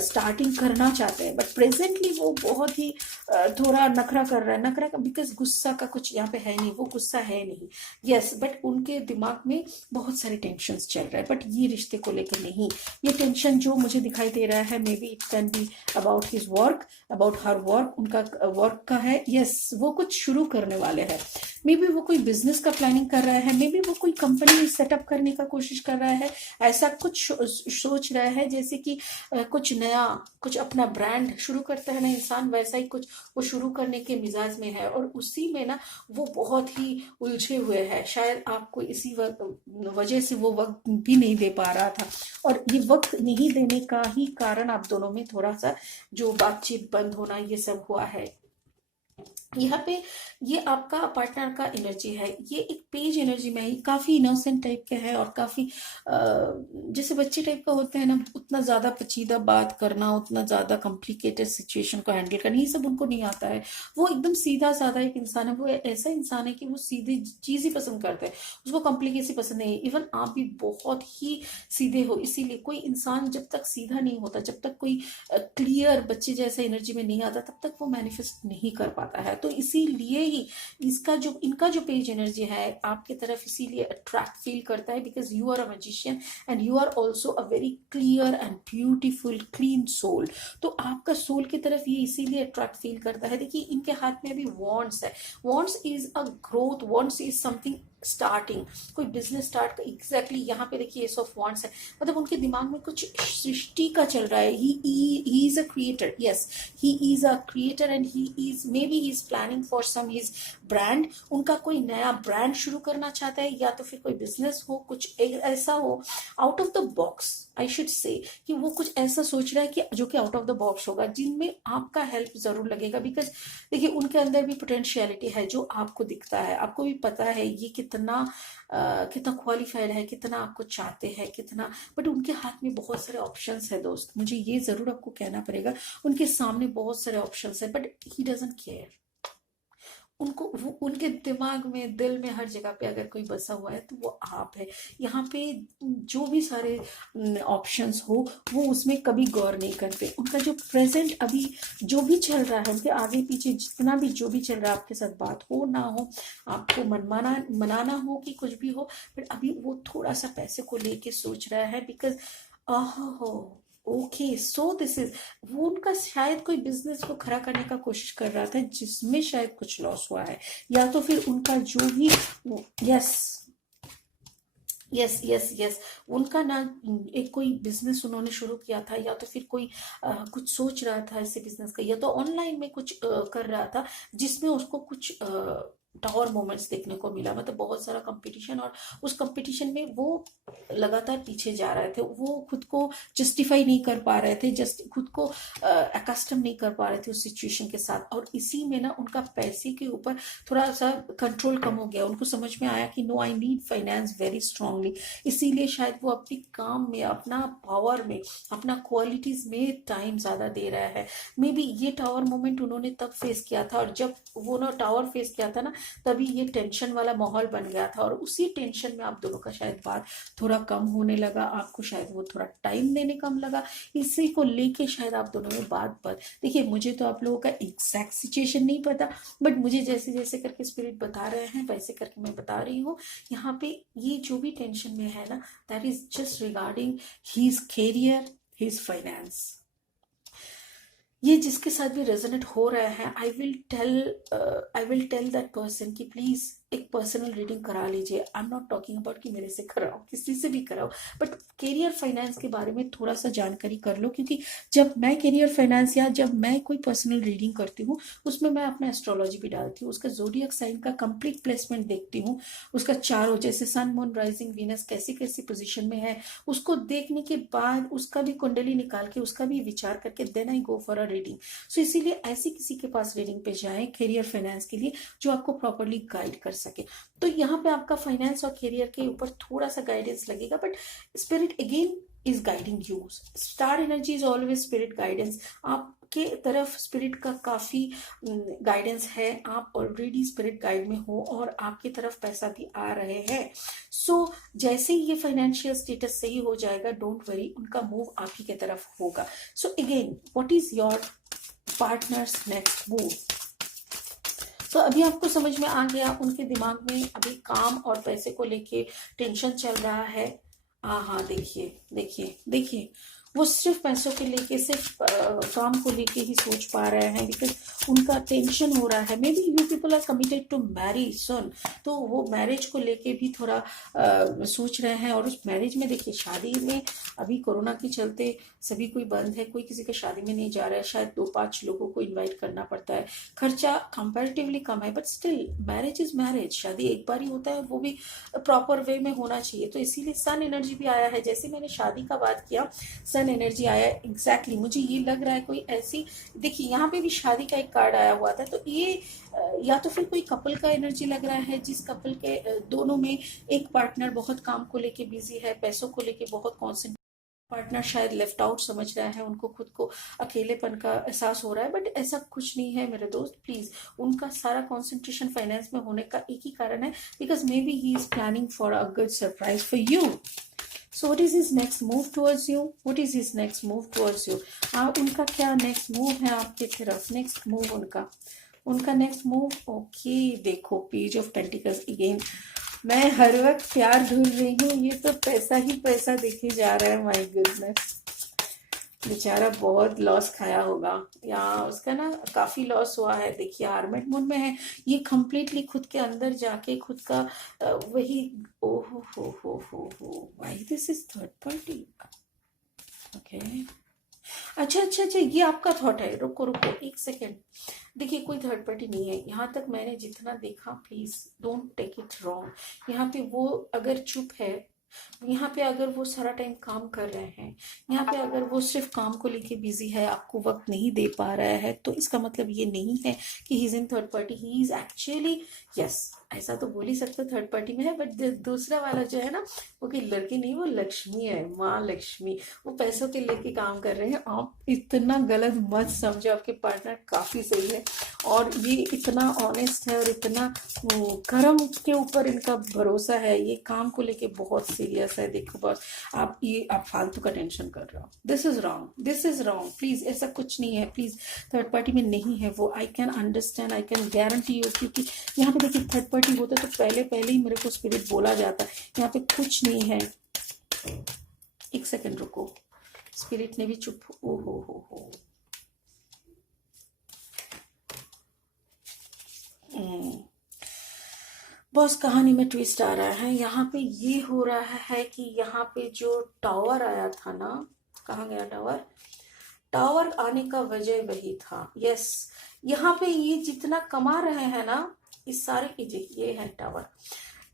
स्टार्टिंग करना चाहते हैं। बट प्रेजेंटली वो बहुत ही थोड़ा नखरा कर रहा है। नखरा का बिकॉज गुस्सा का कुछ यहाँ पे है नहीं, वो गुस्सा है नहीं। यस, बट उनके दिमाग में बहुत सारे टेंशन चल रहे हैं, बट ये रिश्ते को लेकर नहीं। ये टेंशन जो मुझे दिखाई दे रहा है, may be it can be about his work, about her work. उनका वर्क का है। यस, वो कुछ शुरू करने वाले हैं। मे बी वो कोई बिजनेस का प्लानिंग कर रहा है, मे बी वो कोई कंपनी सेटअप करने का कोशिश कर रहा है। ऐसा कुछ सोच रहा है, जैसे कि कुछ नया, कुछ अपना ब्रांड शुरू करता है ना इंसान, वैसा ही कुछ वो शुरू करने के मिजाज में है। और उसी में ना वो बहुत ही उलझे हुए है। शायद आपको इसी वजह से वो वक्त भी नहीं दे पा रहा था, और ये वक्त नहीं देने का ही कारण आप दोनों में थोड़ा सा जो बातचीत बंद होना ये सब हुआ है। यहाँ पे ये आपका पार्टनर का एनर्जी है। ये एक पेज एनर्जी में है। काफी इनोसेंट टाइप का है, और काफी जैसे बच्चे टाइप का होते हैं ना, उतना ज्यादा पेचीदा बात करना, उतना ज्यादा कॉम्प्लिकेटेड सिचुएशन को हैंडल करना, ये सब उनको नहीं आता है। वो एकदम सीधा साधा एक इंसान है। वो ऐसा इंसान है कि वो सीधी चीज ही पसंद करता है, उसको कॉम्प्लिकेसी पसंद नहीं है। इवन आप भी बहुत ही सीधे हो। इसीलिए कोई इंसान जब तक सीधा नहीं होता, जब तक कोई क्लियर बच्चे जैसे एनर्जी में नहीं आता, तब तक वो मैनिफेस्ट नहीं कर पाता है। तो इसीलिए ही इनका जो पेज एनर्जी है आपकी तरफ इसीलिए अट्रैक्ट फील करता है, because you are a magician and you are also a very clear and beautiful clean soul. तो आपका सोल की तरफ ये इसीलिए अट्रैक्ट फील करता है। देखिए इनके हाथ में भी वॉन्ड्स है। Wands is a growth, wands is something starting, कोई बिजनेस स्टार्ट का। एग्जैक्टली यहाँ पे देखिए एस ऑफ वॉन्ड्स है, मतलब उनके दिमाग में कुछ सृष्टि का चल रहा है। He is a creator. Yes, he is a creator and he is maybe he is planning for some his brand। उनका कोई नया ब्रांड शुरू करना चाहता है, या तो फिर कोई बिजनेस हो, कुछ ऐसा हो out of the box. I should say कि वो कुछ ऐसा सोच रहा है कि जो कि आउट ऑफ द बॉक्स होगा, जिनमें आपका हेल्प जरूर लगेगा। बिकॉज देखिए उनके अंदर भी पोटेंशियलिटी है जो आपको दिखता है। आपको भी पता है ये कितना क्वालिफाइड है, कितना आपको चाहते हैं, कितना। बट उनके हाथ में बहुत सारे ऑप्शंस है दोस्त, मुझे ये जरूर आपको कहना पड़ेगा। उनके सामने बहुत सारे ऑप्शंस है, बट ही डजंट केयर। उनको वो उनके दिमाग में, दिल में, हर जगह पे अगर कोई बसा हुआ है तो वो आप है। यहाँ पे जो भी सारे ऑप्शंस हो वो उसमें कभी गौर नहीं करते। उनका जो प्रेजेंट अभी जो भी चल रहा है, उनके आगे पीछे जितना भी जो भी चल रहा है, आपके साथ बात हो ना हो, आपको मनमाना मनाना हो कि कुछ भी हो, बट अभी वो थोड़ा सा पैसे को लेके सोच रहा है। बिकॉज ओहो, ओके, सो दिस इज, वो उनका शायद कोई बिजनेस को खड़ा करने का कोशिश कर रहा था जिसमें शायद कुछ लॉस हुआ है, या तो फिर उनका जो भी, यस यस यस यस, उनका ना एक कोई बिजनेस उन्होंने शुरू किया था, या तो फिर कोई कुछ सोच रहा था ऐसे बिजनेस का, या तो ऑनलाइन में कुछ कर रहा था जिसमें उसको कुछ टावर मोमेंट्स देखने को मिला। मतलब बहुत सारा कंपटीशन, और उस कंपटीशन में वो लगातार पीछे जा रहे थे, वो खुद को जस्टिफाई नहीं कर पा रहे थे, जस्ट खुद को अकस्टम नहीं कर पा रहे थे उस सिचुएशन के साथ। और इसी में ना उनका पैसे के ऊपर थोड़ा सा कंट्रोल कम हो गया। उनको समझ में आया कि no, I need finance very strongly. इसीलिए शायद वो अपने काम में, अपना पावर में, अपना क्वालिटीज में टाइम ज्यादा दे रहा है। मे बी ये टावर मोमेंट उन्होंने तब फेस किया था, और जब वो ना टावर फेस किया था ना, तभी ये टेंशन वाला माहौल बन गया था, और उसी टेंशन में आप दोनों का शायद बात थोड़ा कम होने लगा। आपको शायद वो थोड़ा टाइम देने कम लगा, इसी को लेके शायद आप दोनों में बात देखिए, मुझे तो आप लोगों का एग्जैक्ट सिचुएशन नहीं पता, बट मुझे जैसे जैसे करके स्पिरिट बता रहे हैं वैसे करके मैं बता रही हूँ। यहाँ पे ये जो भी टेंशन में है ना, that is just regarding his career, his finance. ये जिसके साथ भी रेजोनेट हो रहा है, I will tell that person कि प्लीज एक पर्सनल रीडिंग करा लीजिए। I am not talking about कि मेरे से कराओ, किसी से भी कराओ, बट कैरियर फाइनेंस के बारे में थोड़ा सा जानकारी कर लो। क्योंकि जब मैं कैरियर फाइनेंस या जब मैं कोई पर्सनल रीडिंग करती हूँ, उसमें मैं अपना एस्ट्रोलॉजी भी डालती हूँ, उसका जोडियक साइन का कंप्लीट प्लेसमेंट देखती हूँ, उसका चारों, जैसे सन, मून, राइजिंग, वीनस कैसी कैसी पोजिशन में है, उसको देखने के बाद उसका भी कुंडली निकाल के उसका भी विचार करके then I go for a reading. So इसीलिए ऐसे किसी के पास रीडिंग पे जाएं कैरियर फाइनेंस के लिए, जो आपको प्रॉपरली गाइड कर सके। तो यहाँ पे आपका फाइनेंस और करियर के ऊपर थोड़ा सा गाइडेंस लगेगा, but spirit again is guiding you. Star energy is always spirit guidance. आपके तरफ स्पिरिट का काफी गाइडेंस है, आप ऑलरेडी स्पिरिट गाइड में हो, और आपकी तरफ पैसा भी आ रहे हैं। सो जैसे ही ये फाइनेंशियल स्टेटस सही हो जाएगा, डोंट वरी, उनका मूव आप ही के तरफ होगा। So again, what is your partners next move? तो अभी आपको समझ में आ गया, उनके दिमाग में अभी काम और पैसे को लेके टेंशन चल रहा है। हाँ, देखिए देखिए देखिए, वो सिर्फ पैसों के लेके, सिर्फ काम को लेके ही सोच पा रहे हैं, बिकॉज उनका टेंशन हो रहा है। Maybe you people are committed to marry soon, तो वो मैरिज को लेके भी थोड़ा सोच रहे हैं। और उस मैरिज में देखिए, शादी में अभी कोरोना के चलते सभी कोई बंद है, कोई किसी के शादी में नहीं जा रहा है, शायद 2-5 लोगों को इन्वाइट करना पड़ता है, खर्चा कंपैरेटिवली कम है, but still marriage is marriage, शादी एक बार ही होता है, वो भी प्रॉपर वे में होना चाहिए। तो इसीलिए सन एनर्जी भी आया है। जैसे मैंने शादी का बात किया, सन एनर्जी आया, एग्जैक्टली मुझे ये लग रहा है कोई ऐसी, देखिए यहाँ पे भी शादी का एक कार्ड आया हुआ था, तो ये या तो फिर कोई कपल का एनर्जी लग रहा है, जिस कपल के दोनों में एक पार्टनर बहुत काम को लेके बिजी है, पैसों को लेके बहुत कॉन्सेंट्रेट, पार्टनर शायद लेफ्ट आउट समझ रहा है, उनको खुद को अकेलेपन का एहसास हो रहा है, बट ऐसा कुछ नहीं है मेरे दोस्त, प्लीज। उनका सारा कंसंट्रेशन फाइनेंस में होने का एक ही कारण है, because may be he is planning for a good surprise for you. So what is his next move towards you? What is his next move towards you? उनका क्या next move है आपके तरफ? Next move उनका next move, okay, देखो page of pentacles again. मैं हर वक्त प्यार ढूंढ रही हूँ, ये तो पैसा ही पैसा दिखे जा रहा है। माय गुडनेस, बेचारा बहुत लॉस खाया होगा, या उसका ना काफी लॉस हुआ है। देखिए हार्मेट मूड में है, ये कंप्लीटली खुद के अंदर जाके खुद का वही, ओहो हो, why this is third party? Okay, अच्छा, ये आपका थॉट है। रुको एक सेकेंड, देखिए कोई थर्ड पार्टी नहीं है यहाँ तक मैंने जितना देखा, please don't take it wrong. यहाँ पे वो अगर चुप है, यहाँ पे अगर वो सारा टाइम काम कर रहे हैं, यहाँ पे अगर वो सिर्फ काम को लेके बिजी है, आपको वक्त नहीं दे पा रहा है, तो इसका मतलब ये नहीं है कि he is in third party. He is actually, yes, ऐसा तो बोल ही सकते थर्ड पार्टी में है, बट दूसरा वाला जो है ना, वो कि लड़की नहीं, वो लक्ष्मी है, माँ लक्ष्मी। वो पैसों के लेके काम कर रहे हैं। आप इतना गलत मत समझो, आपके पार्टनर काफी सही है और ये इतना ऑनेस्ट है और इतना कर्म के ऊपर इनका भरोसा है। ये काम को लेके बहुत सीरियस है। देखो बस, आप फालतू का टेंशन कर रहे हो। This is wrong, this is wrong. Please ऐसा कुछ नहीं है, प्लीज। थर्ड पार्टी में नहीं है वो। I can understand, I can guarantee you, क्योंकि यहाँ पे देखिए थर्ड पार्टी होता तो पहले पहले ही मेरे को स्पिरिट बोला जाता। यहाँ पे कुछ नहीं है। एक सेकंड रुको, स्पिरिट ने भी चुप। ओ हो। बॉस, कहानी में ट्विस्ट आ रहा है। यहाँ पे ये हो रहा है कि यहाँ पे जो टावर आया था ना, कहाँ गया टावर? टावर आने का वजह वही था। यस, यहाँ पे ये जितना कमा रहे हैं ना, इस सारे की ये है टावर।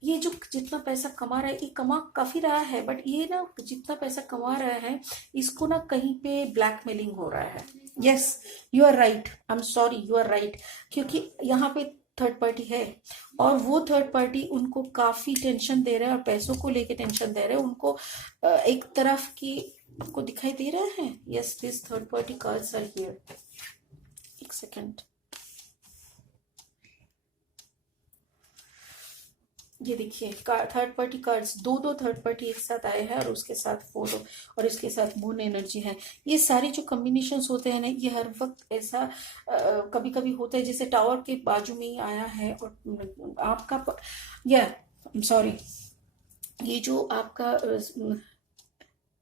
ये जो जितना पैसा कमा रहा है, ये कमा काफी रहा है, बट ये ना जितना पैसा कमा रहा है, इसको ना कहीं पे ब्लैकमेलिंग हो रहा है। Yes, you are right, I am sorry, you are right. क्योंकि यहाँ पे थर्ड पार्टी है और वो थर्ड पार्टी उनको काफी टेंशन दे रहा है और पैसों को लेके टेंशन दे रहे हैं उनको। एक तरफ की आपको दिखाई दे रहा है। Yes, this third party cards are here. एक सेकेंड, ये देखिए थर्ड पार्टी कार्ड्स, दो थर्ड पार्टी एक साथ आए हैं और उसके साथ फोटो और इसके साथ मून एनर्जी है। ये सारे जो कॉम्बिनेशंस होते हैं ना, ये हर वक्त ऐसा कभी कभी होता है। जैसे टावर के बाजू में ही आया है और आपका या सॉरी, ये जो आपका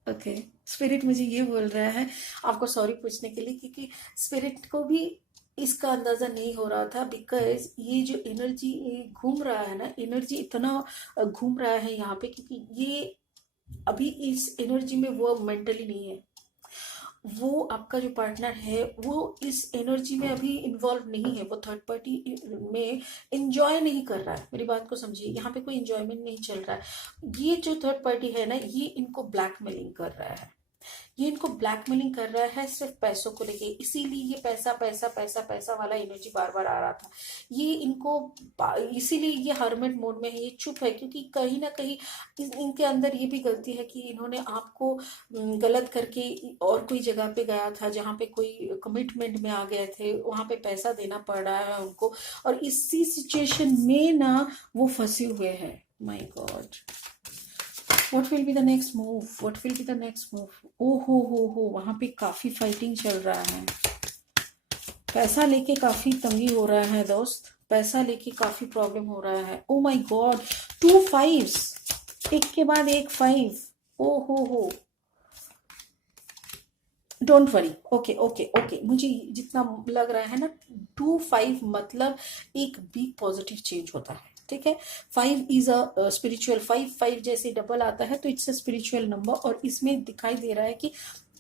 ओके, स्पिरिट मुझे ये बोल रहा है आपको सॉरी पूछने के लिए, क्योंकि स्पिरिट को भी इसका अंदाजा नहीं हो रहा था। बिकॉज ये जो एनर्जी घूम रहा है ना, एनर्जी इतना घूम रहा है यहाँ पे, क्योंकि ये अभी इस एनर्जी में वो मेंटली नहीं है। वो आपका जो पार्टनर है वो इस एनर्जी में अभी इन्वॉल्व नहीं है। वो थर्ड पार्टी में इंजॉय नहीं कर रहा है। मेरी बात को समझिए, यहाँ पे कोई इंजॉयमेंट नहीं चल रहा है। ये जो थर्ड पार्टी है ना, ये इनको ब्लैकमेलिंग कर रहा है। ये इनको ब्लैकमेलिंग कर रहा है सिर्फ पैसों को लेके। इसीलिए ये पैसा पैसा पैसा पैसा वाला एनर्जी बार बार आ रहा था। ये इनको इसीलिए ये हर्मिट मोड में है, ये चुप है, क्योंकि कहीं ना कहीं इनके अंदर ये भी गलती है कि इन्होंने आपको गलत करके और कोई जगह पे गया था जहाँ पे कोई कमिटमेंट में आ गए थे, वहां पे पैसा देना पड़ रहा है उनको, और इसी सिचुएशन में ना वो फंसे हुए हैं। My God, What will be the next move? What will be the next move? ओ हो, वहां पे काफी फाइटिंग चल रहा है। पैसा लेके काफी तंगी हो रहा है दोस्त, पैसा लेके काफी प्रॉब्लम हो रहा है। ओ माय गॉड, 2 5s, एक के बाद एक 5। ओ हो, don't worry. Okay okay okay, मुझे जितना लग रहा है ना, 2 5 मतलब एक बिग पॉजिटिव चेंज होता है। ठीक है, 5 इज अ स्पिरिचुअल, 5 जैसे डबल आता है तो इट्स अ स्पिरिचुअल नंबर, और इसमें दिखाई दे रहा है कि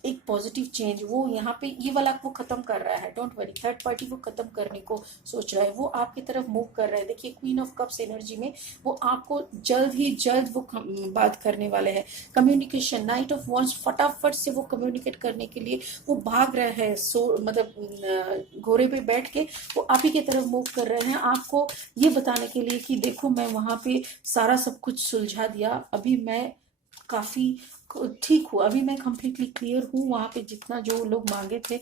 एक पॉजिटिव चेंज वो यहाँ पे ये वाला वो खत्म कर रहा है। डोंट वरी, थर्ड पार्टी वो खत्म करने को सोच रहा है, वो आपकी तरफ मूव कर रहा है। देखिए क्वीन ऑफ कप्स एनर्जी में वो आपको जल्द ही जल्द वो बात करने वाले हैं। कम्युनिकेशन, नाइट ऑफ वॉन्ड्स, फटाफट से वो कम्युनिकेट करने के लिए वो भाग रहे हैं। मतलब घोड़े पे बैठ के वो आप ही की तरफ मूव कर रहे हैं, आपको ये बताने के लिए कि देखो मैं वहां पे सारा सब कुछ सुलझा दिया, अभी मैं काफी ठीक हूँ, अभी मैं कंप्लीटली क्लियर हूँ। वहां पे जितना जो लोग मांगे थे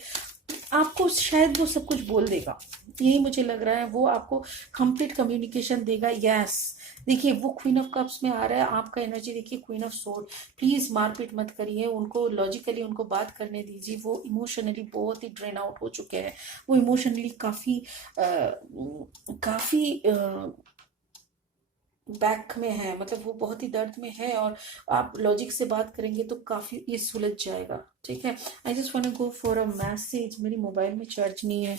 आपको शायद वो सब कुछ बोल देगा, यही मुझे लग रहा है। वो आपको कंप्लीट कम्युनिकेशन देगा। यस, देखिए वो क्वीन ऑफ कप्स में आ रहा है, आपका एनर्जी देखिए क्वीन ऑफ सोर्ड। प्लीज मारपीट मत करिए उनको, लॉजिकली उनको बात करने दीजिए। वो इमोशनली बहुत ही ड्रेन आउट हो चुके हैं, वो इमोशनली काफी बैक में है, मतलब वो बहुत ही दर्द में है, और आप लॉजिक से बात करेंगे तो काफी ये सुलझ जाएगा। ठीक है, I just want to go for a message. मेरी मोबाइल में चार्ज नहीं है।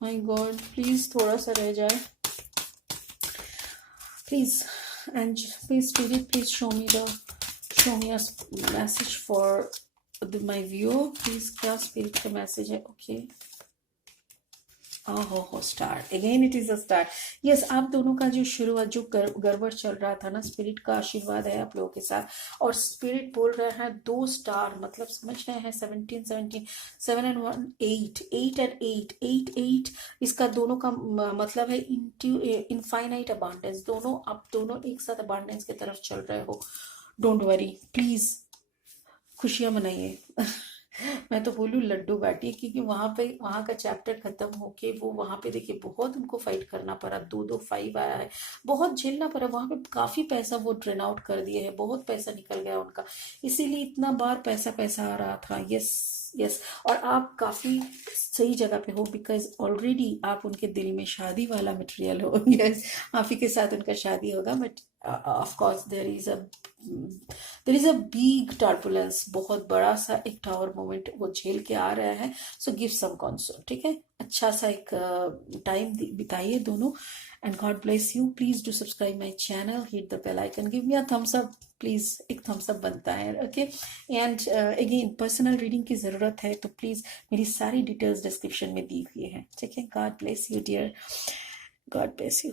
माय गॉड, प्लीज थोड़ा सा रह जाए please, and please spirit please show me a message for my view please. क्या स्पिरिट का मैसेज है? ओके ओहो, star again, it is a star. Yes, आप दोनों का जो शुरुआत, जो गड़बड़ चल रहा था ना, स्पिरिट का आशीर्वाद है आप लोगों के साथ। और स्पिरिट बोल रहे हैं 2 स्टार, मतलब समझ रहे हैं 17 7 एंड 1 8, 8 एंड 8, 8 8, इसका दोनों का मतलब है इनफाइनाइट अबांडेंस। दोनों, आप दोनों एक साथ अबांडेंस की तरफ चल रहे हो। डोंट वरी, प्लीज खुशियां मनाइए। मैं तो बोलूँ लड्डू बांटिए, क्योंकि वहां पे, वहां का चैप्टर खत्म होके वो वहां पे देखिए बहुत उनको फाइट करना पड़ा, 2-2 5 आया है, बहुत झेलना पड़ा वहां पे। काफी पैसा वो ड्रेन आउट कर दिए है, बहुत पैसा निकल गया उनका, इसीलिए इतना बार पैसा पैसा आ रहा था। Yes yes. और आप काफी सही जगह पे हो, बिकॉज ऑलरेडी आप उनके दिल में शादी वाला मटेरियल हो। यस, आप ही के साथ उनका शादी होगा, but of course there is a big turbulence, बहुत बड़ा सा एक टावर मोमेंट वो झेल के आ रहा है। सो गिव सम कॉन्सोल, ठीक है, अच्छा सा एक टाइम बिताइए दोनों। And God bless you. Please do subscribe my channel, hit the bell icon, give me a thumbs up please, एक थम्स अप बनता है, okay. And again, personal reading की जरूरत है तो प्लीज मेरी सारी डिटेल्स डिस्क्रिप्शन में दी हुई है, ठीक है। God bless you dear, God bless you.